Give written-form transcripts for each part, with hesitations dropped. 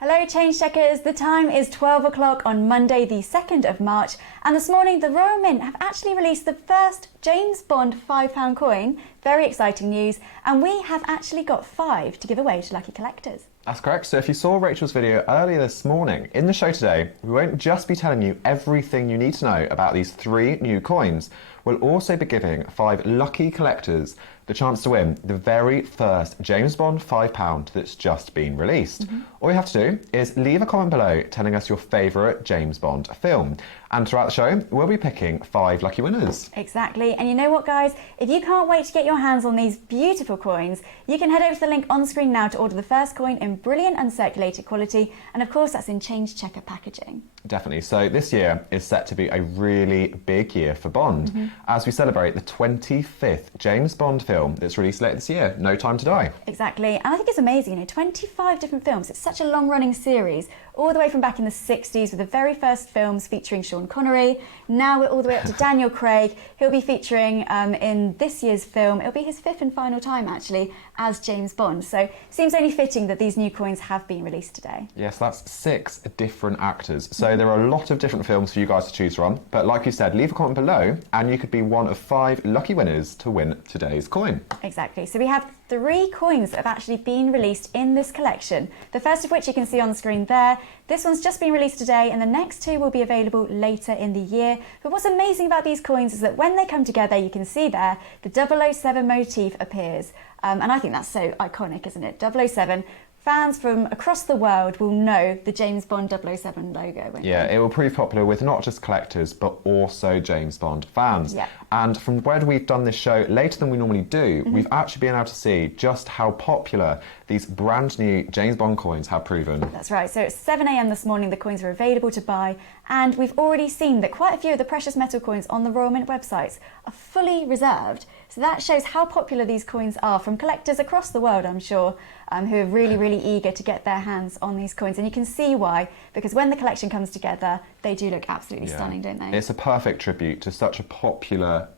Hello Change Checkers, the time is 12 o'clock on Monday the 2nd of March, and this morning the Royal Mint have actually released the first James Bond £5 coin. Very exciting news, and we have actually got 5 to give away to lucky collectors. That's correct. So if you saw Rachel's video earlier this morning, in the show today, we won't just be telling you everything you need to know about these 3 new coins. We'll also be giving 5 lucky collectors the chance to win the very first James Bond £5 that's just been released. All you have to do is leave a comment below telling us your favourite James Bond film. And throughout the show, we'll be picking 5 lucky winners. Exactly. And you know what, guys? If you can't wait to get your hands on these beautiful coins, you can head over to the link on screen now to order the first coin in Brilliant Uncirculated quality. And of course, that's in Change Checker packaging. Definitely. So this year is set to be a really big year for Bond as we celebrate the 25th James Bond film that's released later this year, No Time to Die. Exactly. And I think it's amazing, 25 different films. It's such a long-running series, all the way from back in the 60s with the very first films featuring Sean Connery. Now we're all the way up to Daniel Craig. He'll be featuring in this year's film. It'll be his 5th and final time, actually, as James Bond. So it seems only fitting that these new coins have been released today. Yes, that's 6 different actors. So there are a lot of different films for you guys to choose from. But like you said, leave a comment below and you could be one of 5 lucky winners to win today's coin. Exactly. So we have 3 coins that have actually been released in this collection. The first of which you can see on the screen there. This one's just been released today and the next 2 will be available later in the year. But what's amazing about these coins is that when they come together, you can see there, the 007 motif appears. And I think that's so iconic, isn't it? 007. Fans from across the world will know the James Bond 007 logo. Yeah, it will prove popular with not just collectors, but also James Bond fans. Yeah. And from where we've done this show later than we normally do, we've actually been able to see just how popular these brand new James Bond coins have proven. That's right. So at 7 a.m. this morning, the coins are available to buy. And we've already seen that quite a few of the precious metal coins on the Royal Mint websites are fully reserved. So that shows how popular these coins are from collectors across the world, I'm sure, who are really eager to get their hands on these coins. And you can see why, because when the collection comes together, they do look absolutely stunning, don't they? It's a perfect tribute to such a popular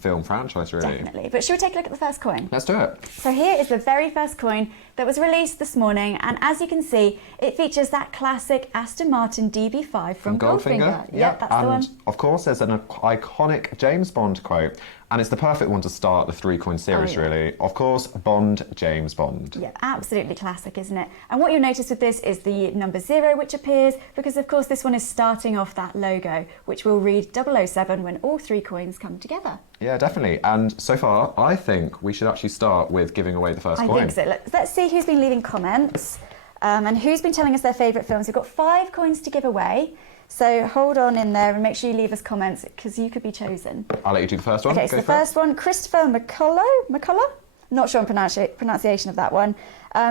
film franchise, really. Definitely. But should we take a look at the first coin? Let's do it. So here is the very first coin that was released this morning, and as you can see, it features that classic Aston Martin DB5 from Goldfinger. Yep, that's the one. And of course, there's an iconic James Bond quote, and it's the perfect one to start the 3-coin series, really. Of course, Bond, James Bond. Yeah, absolutely classic, isn't it? And what you'll notice with this is the number 0 which appears, because of course this one is starting off that logo, which will read 007 when all 3 coins come together. Yeah, definitely. And so far, I think we should actually start with giving away the first coin. I think so. Let's see who's been leaving comments and who's been telling us their favourite films. We've got 5 coins to give away. So hold on in there and make sure you leave us comments because you could be chosen. I'll let you do the first one. Okay, so the first one, Christopher McCullough? Not sure on pronunciation of that one.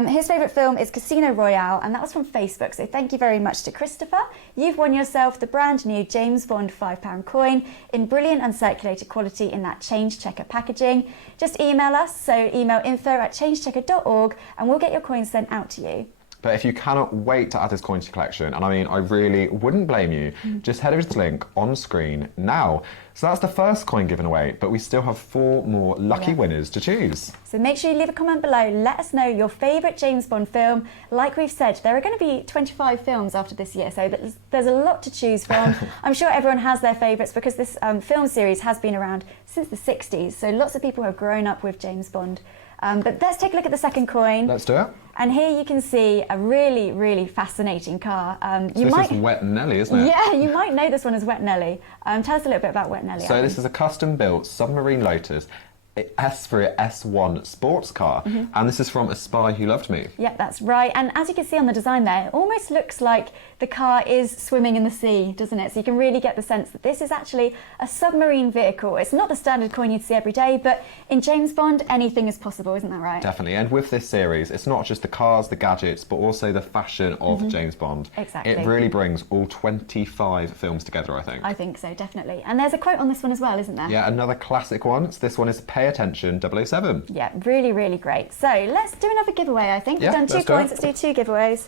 His favourite film is Casino Royale, and that was from Facebook. So thank you very much to Christopher. You've won yourself the brand new James Bond £5 coin in Brilliant Uncirculated quality in that Change Checker packaging. Just email us, so email info@changechecker.org, and we'll get your coins sent out to you. But if you cannot wait to add this coin to your collection, and I mean, I really wouldn't blame you, just head over to the link on screen now. So that's the first coin given away, but we still have 4 more lucky winners to choose. So make sure you leave a comment below. Let us know your favourite James Bond film. Like we've said, there are going to be 25 films after this year, so there's a lot to choose from. I'm sure everyone has their favourites because this film series has been around since the 60s, so lots of people have grown up with James Bond. But let's take a look at the second coin. Let's do it. And here you can see a really fascinating car. This is Wet Nelly, isn't it? Yeah, you might know this one as Wet Nelly. Tell us a little bit about Wet Nelly. So this is a custom-built submarine Lotus S1 sports car, and this is from A Spy Who Loved Me. Yeah, that's right. And as you can see on the design there, it almost looks like the car is swimming in the sea, doesn't it? So you can really get the sense that this is actually a submarine vehicle. It's not the standard coin you'd see every day, but in James Bond, anything is possible, isn't that right? Definitely. And with this series, it's not just the cars, the gadgets, but also the fashion of James Bond. Exactly. It really brings all 25 films together, I think. I think so, definitely. And there's a quote on this one as well, isn't there? Yeah, another classic one. So this one is Pay Attention 007. Yeah, really great. So let's do another giveaway, I think. We've done 2 coins, let's do 2 giveaways.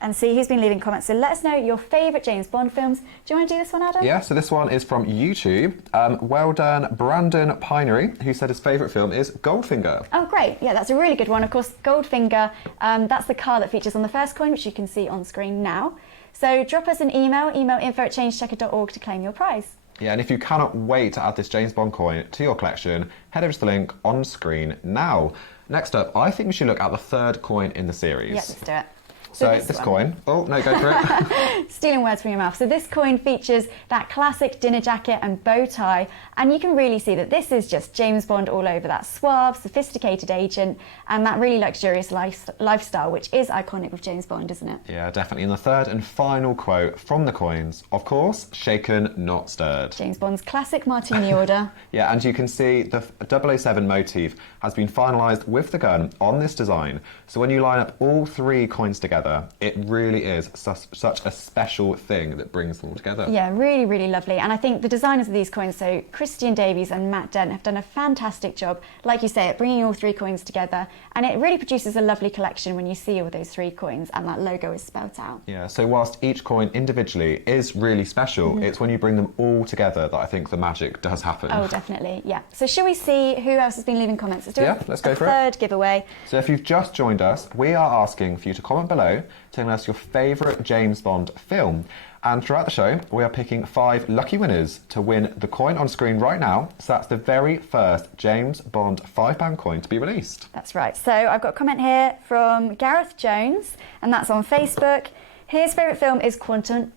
and see who's been leaving comments. So let us know your favourite James Bond films. Do you want to do this one, Adam? Yeah, so this one is from YouTube. Well done, Brandon Pinery, who said his favourite film is Goldfinger. Oh, great. Yeah, that's a really good one. Of course, Goldfinger, that's the car that features on the first coin, which you can see on screen now. So drop us an email info@changechecker.org to claim your prize. Yeah, and if you cannot wait to add this James Bond coin to your collection, head over to the link on screen now. Next up, I think we should look at the third coin in the series. Yeah, let's do it. So this coin, oh no, go for it. Stealing words from your mouth. So this coin features that classic dinner jacket and bow tie, and you can really see that this is just James Bond all over. That suave, sophisticated agent, and that really luxurious lifestyle, which is iconic with James Bond, isn't it? Yeah, definitely. And the third and final quote from the coins, of course, shaken, not stirred. James Bond's classic martini order. Yeah, and you can see the 007 motif has been finalised with the gun on this design. So when you line up all three coins together, it really is such a special thing that brings them all together. Yeah, really, really lovely. And I think the designers of these coins, so Christian Davies and Matt Dent, have done a fantastic job, like you say, at bringing all three coins together. And it really produces a lovely collection when you see all those three coins and that logo is spelt out. Yeah, so whilst each coin individually is really special, it's when you bring them all together that I think the magic does happen. Oh, definitely, yeah. So shall we see who else has been leaving comments? Let's do let's go for it. Third giveaway. So if you've just joined us, we are asking for you to comment below telling us your favourite James Bond film. And throughout the show, we are picking 5 lucky winners to win the coin on screen right now. So that's the very first James Bond £5 coin to be released. That's right. So I've got a comment here from Gareth Jones, and that's on Facebook. His favourite film is Quantum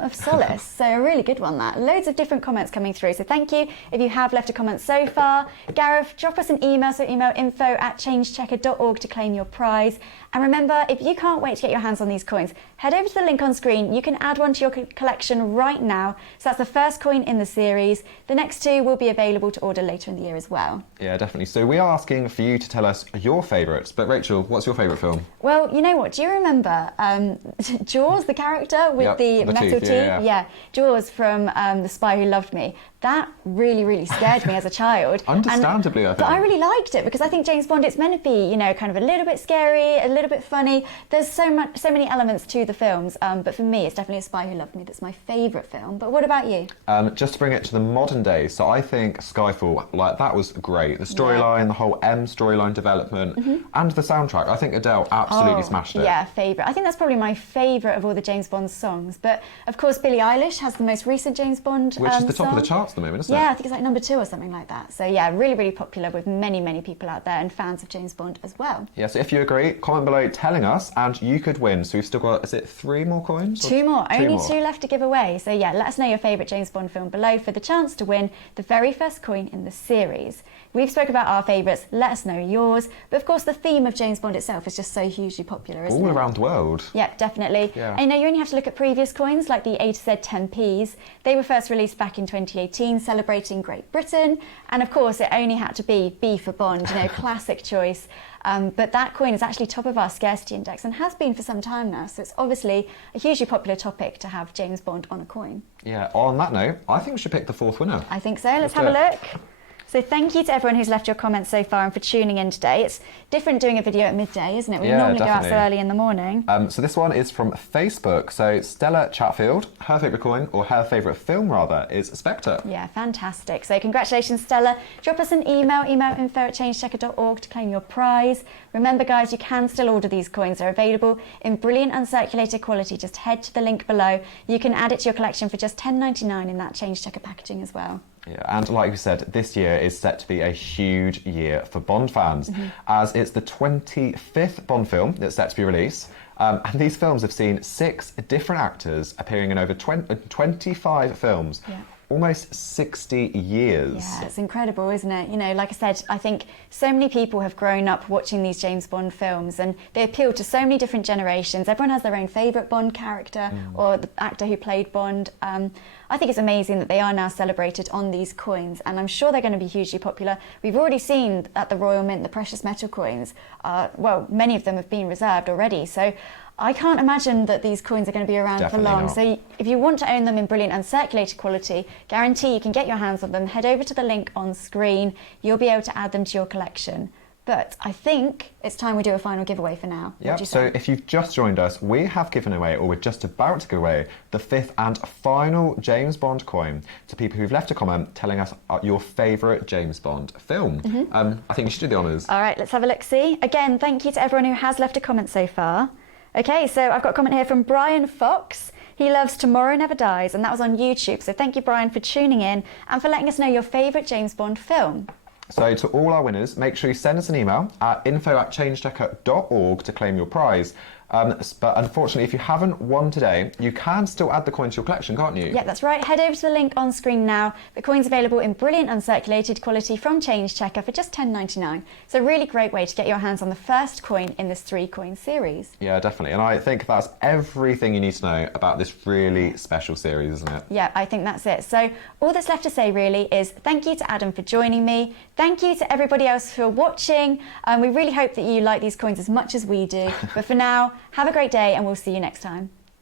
of Solace. So a really good one, that. Loads of different comments coming through. So thank you if you have left a comment so far. Gareth, drop us an email. So email info@changechecker.org to claim your prize. And remember, if you can't wait to get your hands on these coins, head over to the link on screen. You can add one to your collection right now. So that's the first coin in the series. The next 2 will be available to order later in the year as well. Yeah, definitely. So we are asking for you to tell us your favourites. But Rachel, what's your favourite film? Well, you know what? Do you remember Jaws, the character with the metal teeth? Yeah, Jaws from The Spy Who Loved Me. That really, really scared me as a child. Understandably, I think. But I really liked it because I think James Bond, it's meant to be, you know, kind of a little bit scary, a little bit funny. There's so many elements to the films, but for me, it's definitely A Spy Who Loved Me that's my favourite film. But what about you? Just to bring it to the modern day, so I think Skyfall, like, that was great. The storyline, the whole M storyline development, and the soundtrack. I think Adele absolutely smashed it. Yeah, favourite. I think that's probably my favourite of all the James Bond songs. But of course, Billie Eilish has the most recent James Bond Which is the top song. of the charts at the moment, isn't it? Yeah, I think it's like number 2 or something like that. So yeah, really, really popular with many, many people out there and fans of James Bond as well. Yeah, so if you agree, comment below telling us and you could win. So we've still got, is it 3 more coins? 2 more, only 2 left to give away. So yeah, let us know your favourite James Bond film below for the chance to win the very first coin in the series. We've spoke about our favourites, let us know yours. But of course, the theme of James Bond itself is just so hugely popular, isn't it? All around the world. Yeah, definitely. Yeah. And you know, you only have to look at previous coins, like the A to Z 10p's. They were first released back in 2018, celebrating Great Britain. And of course, it only had to be B for Bond, you know, classic choice. But that coin is actually top of our scarcity index and has been for some time now. So it's obviously a hugely popular topic to have James Bond on a coin. Yeah, on that note, I think we should pick the 4th winner. I think so. Let's have a look. So thank you to everyone who's left your comments so far and for tuning in today. It's different doing a video at midday, isn't it? We normally go out so early in the morning. So this one is from Facebook. So Stella Chatfield, her favourite coin, or her favourite film rather, is Spectre. Yeah, fantastic. So congratulations, Stella. Drop us an email info@changechecker.org to claim your prize. Remember, guys, you can still order these coins. They're available in brilliant uncirculated quality. Just head to the link below. You can add it to your collection for just $10.99 in that Change Checker packaging as well. Yeah, and like we said, this year is set to be a huge year for Bond fans, as it's the 25th Bond film that's set to be released. And these films have seen 6 different actors appearing in over 25 films. Yeah. Almost 60 years. Yeah, it's incredible, isn't it? You know, like I said, I think so many people have grown up watching these James Bond films and they appeal to so many different generations. Everyone has their own favourite Bond character or the actor who played Bond. I think it's amazing that they are now celebrated on these coins, and I'm sure they're going to be hugely popular. We've already seen at the Royal Mint the precious metal coins. Well, many of them have been reserved already, so I can't imagine that these coins are going to be around for long. So if you want to own them in brilliant uncirculated quality, guarantee you can get your hands on them. Head over to the link on screen. You'll be able to add them to your collection. But I think it's time we do a final giveaway for now. Yep, so if you've just joined us, we have given away, or we're just about to give away, the 5th and final James Bond coin to people who've left a comment telling us your favourite James Bond film. I think you should do the honours. All right, let's have a look-see. Again, thank you to everyone who has left a comment so far. Okay, so I've got a comment here from Brian Fox. He loves Tomorrow Never Dies, and that was on YouTube. So thank you, Brian, for tuning in and for letting us know your favourite James Bond film. So to all our winners, make sure you send us an email at info@changechecker.org to claim your prize. But unfortunately, if you haven't won today, you can still add the coin to your collection, can't you? Yeah, that's right. Head over to the link on screen now. The coin's available in Brilliant Uncirculated quality from Change Checker for just $10.99. It's a really great way to get your hands on the first coin in this 3-coin series. Yeah, definitely. And I think that's everything you need to know about this really special series, isn't it? Yeah, I think that's it. So all that's left to say really is thank you to Adam for joining me. Thank you to everybody else for watching. We really hope that you like these coins as much as we do. But for now, have a great day and we'll see you next time.